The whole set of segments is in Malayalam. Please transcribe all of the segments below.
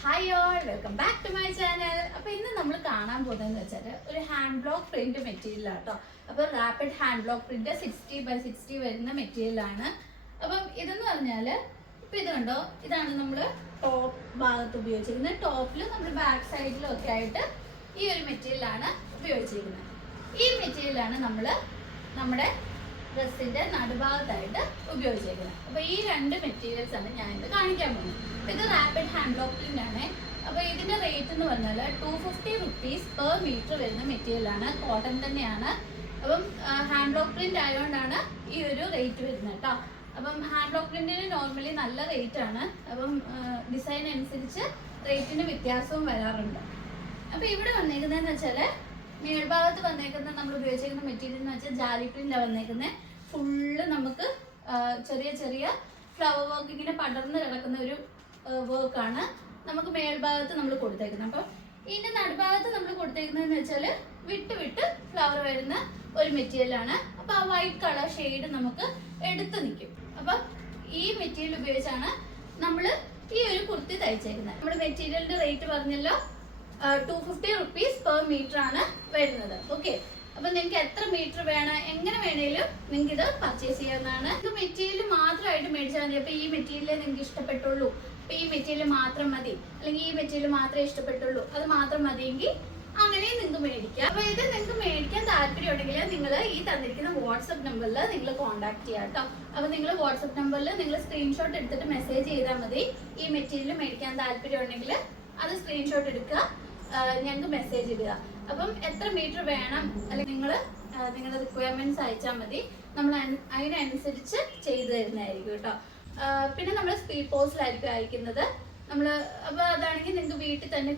Hi all, welcome back to my channel. അപ്പോൾ ഇന്ന് നമ്മൾ കാണാൻ പോകുന്നതെന്ന് വെച്ചാൽ ഒരു ഹാൻഡ് ബ്ലോക്ക് പ്രിന്റ് മെറ്റീരിയൽ ആട്ടോ. അപ്പോൾ rapid hand block print 60x60 വരുന്ന മെറ്റീരിയലാണ്. അപ്പം ഇതെന്ന് പറഞ്ഞാൽ ഇപ്പോൾ ഇത് കണ്ടോ, ഇതാണ് നമ്മൾ ടോപ്പ് ഭാഗത്ത് ഉപയോഗിച്ചിരിക്കുന്നത്. ടോപ്പിൽ നമ്മൾ ബാക്ക് സൈഡിലും ഒക്കെ ആയിട്ട് ഈ ഒരു മെറ്റീരിയലാണ് ഉപയോഗിച്ചിരിക്കുന്നത്. ഈ മെറ്റീരിയലാണ് നമ്മൾ നമ്മുടെ ഡ്രസ്സിൻ്റെ നടുഭാഗത്തായിട്ട് ഉപയോഗിച്ചിരിക്കുന്നത്. അപ്പോൾ ഈ രണ്ട് മെറ്റീരിയൽസ് ആണ് ഞാൻ ഇത് കാണിക്കാൻ പോകുന്നത്. ഇത് റാപ്പിഡ് ഹാൻഡ് ബ്ലോക്ക് പ്രിന്റ് ആണ്. അപ്പോൾ ഇതിന്റെ റേറ്റ് എന്ന് പറഞ്ഞാൽ 250 റുപ്പീസ് പെർ മീറ്റർ വരുന്ന മെറ്റീരിയലാണ്. കോട്ടൺ തന്നെയാണ്. അപ്പം ഹാൻഡ് ബ്ലോക്ക് പ്രിന്റ് ആയതുകൊണ്ടാണ് ഈ ഒരു റേറ്റ് വരുന്നത് കേട്ടോ. അപ്പം ഹാൻഡ് ബ്ലോക്ക് പ്രിന്റിന് നോർമലി നല്ല റേറ്റ് ആണ്. അപ്പം ഡിസൈൻ അനുസരിച്ച് റേറ്റിന് വ്യത്യാസവും വരാറുണ്ട്. അപ്പോൾ ഇവിടെ വന്നേക്കുന്നതെന്ന് വെച്ചാൽ മേൽഭാഗത്ത് വന്നേക്കുന്ന നമ്മൾ ഉപയോഗിച്ചിരിക്കുന്ന മെറ്റീരിയൽ എന്ന് വെച്ചാൽ ജാലി പ്രിന്റാണ് വന്നേക്കുന്നത്. ഫുള്ള് നമുക്ക് ചെറിയ ചെറിയ ഫ്ലവർ വർക്ക് ഇങ്ങനെ പടർന്ന് കിടക്കുന്ന ഒരു വർക്കാണ് നമുക്ക് മേൽഭാഗത്ത് നമ്മൾ കൊടുത്തേക്കുന്നത്. അപ്പം ഇതിൻ്റെ നടുഭാഗത്ത് നമ്മൾ കൊടുത്തേക്കുന്നതെന്ന് വെച്ചാൽ വിട്ട് വിട്ട് ഫ്ലവർ വരുന്ന ഒരു മെറ്റീരിയലാണ്. അപ്പോൾ ആ വൈറ്റ് കളർ ഷെയ്ഡ് നമുക്ക് എടുത്ത് നിൽക്കും. അപ്പം ഈ മെറ്റീരിയൽ ഉപയോഗിച്ചാണ് നമ്മൾ ഈ ഒരു കുർത്തി തയ്ച്ചേക്കുന്നത്. നമ്മുടെ മെറ്റീരിയലിൻ്റെ റേറ്റ് പറഞ്ഞല്ലോ 250 റുപ്പീസ് പെർ മീറ്റർ ആണ് വരുന്നത്. ഓക്കെ, അപ്പം നിങ്ങൾക്ക് എത്ര മീറ്റർ വേണം, എങ്ങനെ വേണേലും നിങ്ങൾക്ക് ഇത് പർച്ചേസ് ചെയ്യാവുന്നതാണ്. ഇത് മെറ്റീരിയൽ മാത്രമായിട്ട് മേടിച്ചാൽ മതി. അപ്പോൾ ഈ മെറ്റീരിയൽ നിങ്ങൾക്ക് ഇഷ്ടപ്പെട്ടുള്ളൂ, അപ്പോൾ ഈ മെറ്റീരിയൽ മാത്രം മതി, അല്ലെങ്കിൽ ഈ മെറ്റീരിയൽ മാത്രമേ ഇഷ്ടപ്പെട്ടുള്ളൂ, അത് മാത്രം മതിയെങ്കിൽ അങ്ങനെ നിങ്ങൾക്ക് മേടിക്കാം. അപ്പോൾ ഇത് നിങ്ങൾക്ക് മേടിക്കാൻ താല്പര്യം ഉണ്ടെങ്കിൽ നിങ്ങൾ ഈ തന്നിരിക്കുന്ന വാട്സപ്പ് നമ്പറിൽ നിങ്ങൾ കോൺടാക്ട് ചെയ്യാം കേട്ടോ. അപ്പോൾ നിങ്ങൾ വാട്സപ്പ് നമ്പറിൽ നിങ്ങൾ സ്ക്രീൻഷോട്ട് എടുത്തിട്ട് മെസ്സേജ് ചെയ്താൽ മതി. ഈ മെറ്റീരിയൽ മേടിക്കാൻ താല്പര്യം ഉണ്ടെങ്കിൽ അത് സ്ക്രീൻഷോട്ട് എടുക്കുക, ഞങ്ങൾക്ക് മെസ്സേജ് ഇടുക. അപ്പം എത്ര മീറ്റർ വേണം അല്ലെങ്കിൽ നിങ്ങൾ നിങ്ങളുടെ റിക്വയർമെന്റ്സ് അയച്ചാൽ മതി, നമ്മൾ അതിനനുസരിച്ച് ചെയ്തു തരുന്നതായിരിക്കും കേട്ടോ. പിന്നെ നമ്മൾ സ്പീഡ് പോസ്റ്റിലായിരിക്കും അയക്കുന്നത്. നമ്മൾ അപ്പോൾ അതാണെങ്കിൽ നിങ്ങൾക്ക് വീട്ടിൽ തന്നെ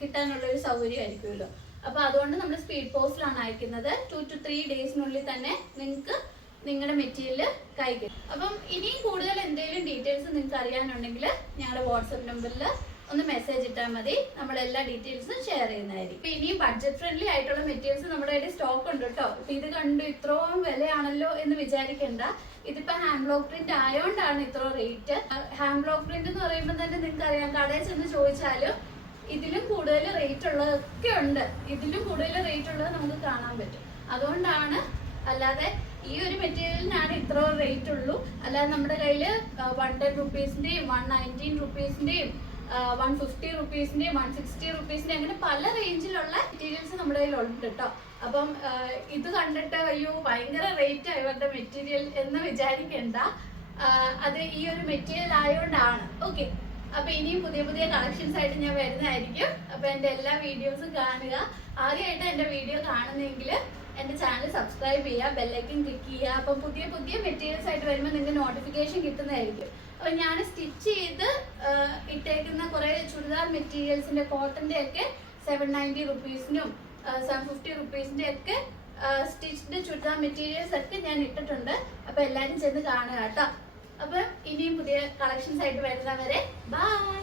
കിട്ടാനുള്ളൊരു സൗകര്യമായിരിക്കുമല്ലോ. അപ്പോൾ അതുകൊണ്ട് നമ്മൾ സ്പീഡ് പോസ്റ്റിലാണ് അയക്കുന്നത്. 2 to 3 ഡേയ്സിനുള്ളിൽ തന്നെ നിങ്ങൾക്ക് നിങ്ങളുടെ മെറ്റീരിയൽ കൈക്കും. അപ്പം ഇനിയും കൂടുതൽ എന്തെങ്കിലും ഡീറ്റെയിൽസ് നിങ്ങൾക്ക് അറിയാനുണ്ടെങ്കിൽ ഞങ്ങളുടെ വാട്സപ്പ് നമ്പറിൽ ഒന്ന് മെസ്സേജ് ഇട്ടാൽ മതി, നമ്മളെല്ലാ ഡീറ്റെയിൽസും ഷെയർ ചെയ്യുന്നതായിരിക്കും. ഇനിയും ബഡ്ജറ്റ് ഫ്രണ്ട്ലി ആയിട്ടുള്ള മെറ്റീരിയൽസ് നമ്മുടെ കയ്യിൽ സ്റ്റോക്ക് ഉണ്ട് കേട്ടോ. ഇപ്പം ഇത് കണ്ടു ഇത്രയും വിലയാണല്ലോ എന്ന് വിചാരിക്കേണ്ട. ഇതിപ്പോൾ ഹാൻഡ് ബ്ലോക്ക് പ്രിന്റ് ആയതുകൊണ്ടാണ് ഇത്ര റേറ്റ്. ഹാൻഡ് ബ്ലോക്ക് പ്രിന്റ് എന്ന് പറയുമ്പോൾ തന്നെ നിങ്ങൾക്ക് അറിയാം, കടയിൽ ചെന്ന് ചോദിച്ചാലും ഇതിലും കൂടുതൽ റേറ്റ് ഉള്ളതൊക്കെ ഉണ്ട്. ഇതിലും കൂടുതൽ റേറ്റ് ഉള്ളത് നമുക്ക് കാണാൻ പറ്റും. അതുകൊണ്ടാണ്, അല്ലാതെ ഈ ഒരു മെറ്റീരിയലിനാണ് ഇത്ര റേറ്റ് ഉള്ളൂ. അല്ലാതെ നമ്മുടെ കയ്യിൽ 110 റുപ്പീസിൻ്റെയും 119 റുപ്പീസിൻ്റെയും 150 റുപ്പീസിൻ്റെയും 160 റുപ്പീസിൻ്റെയും അങ്ങനെ പല റേഞ്ചിലുള്ള മെറ്റീരിയൽസ് നമ്മുടെ കയ്യിൽ ഉണ്ട് കേട്ടോ. അപ്പം ഇത് കണ്ടിട്ട് അയ്യോ ഭയങ്കര റേറ്റ് ഇവരുടെ മെറ്റീരിയൽ എന്ന് വിചാരിക്കേണ്ട. അത് ഈ ഒരു മെറ്റീരിയൽ ആയതുകൊണ്ടാണ്. ഓക്കെ, അപ്പൊ ഇനിയും പുതിയ പുതിയ കളക്ഷൻസ് ആയിട്ട് ഞാൻ വരുന്നതായിരിക്കും. അപ്പൊ എൻ്റെ എല്ലാ വീഡിയോസും കാണുക. ആദ്യമായിട്ട് എൻ്റെ വീഡിയോ കാണുന്നെങ്കിൽ എൻ്റെ ചാനൽ സബ്സ്ക്രൈബ് ചെയ്യുക, ബെല്ലൈക്കൻ ക്ലിക്ക് ചെയ്യുക. അപ്പം പുതിയ പുതിയ മെറ്റീരിയൽസ് ആയിട്ട് വരുമ്പോൾ നിങ്ങൾക്ക് നോട്ടിഫിക്കേഷൻ കിട്ടുന്നതായിരിക്കും. അപ്പോൾ ഞാൻ സ്റ്റിച്ച് ചെയ്ത് ഇട്ടേക്കുന്ന കുറേ ചുരിദാർ മെറ്റീരിയൽസിൻ്റെ കോട്ടൻ്റെ ഒക്കെ 790 റുപ്പീസിനും 750 റുപ്പീസിൻ്റെ ഒക്കെ സ്റ്റിച്ച്ഡ് ചുരിദാർ മെറ്റീരിയൽസ് ഒക്കെ ഞാൻ ഇട്ടിട്ടുണ്ട്. അപ്പോൾ എല്ലാവരും ചെന്ന് കാണുക കേട്ടോ. അപ്പം ഇനിയും പുതിയ കളക്ഷൻസ് ആയിട്ട് വരുന്നവരെ ബൈ.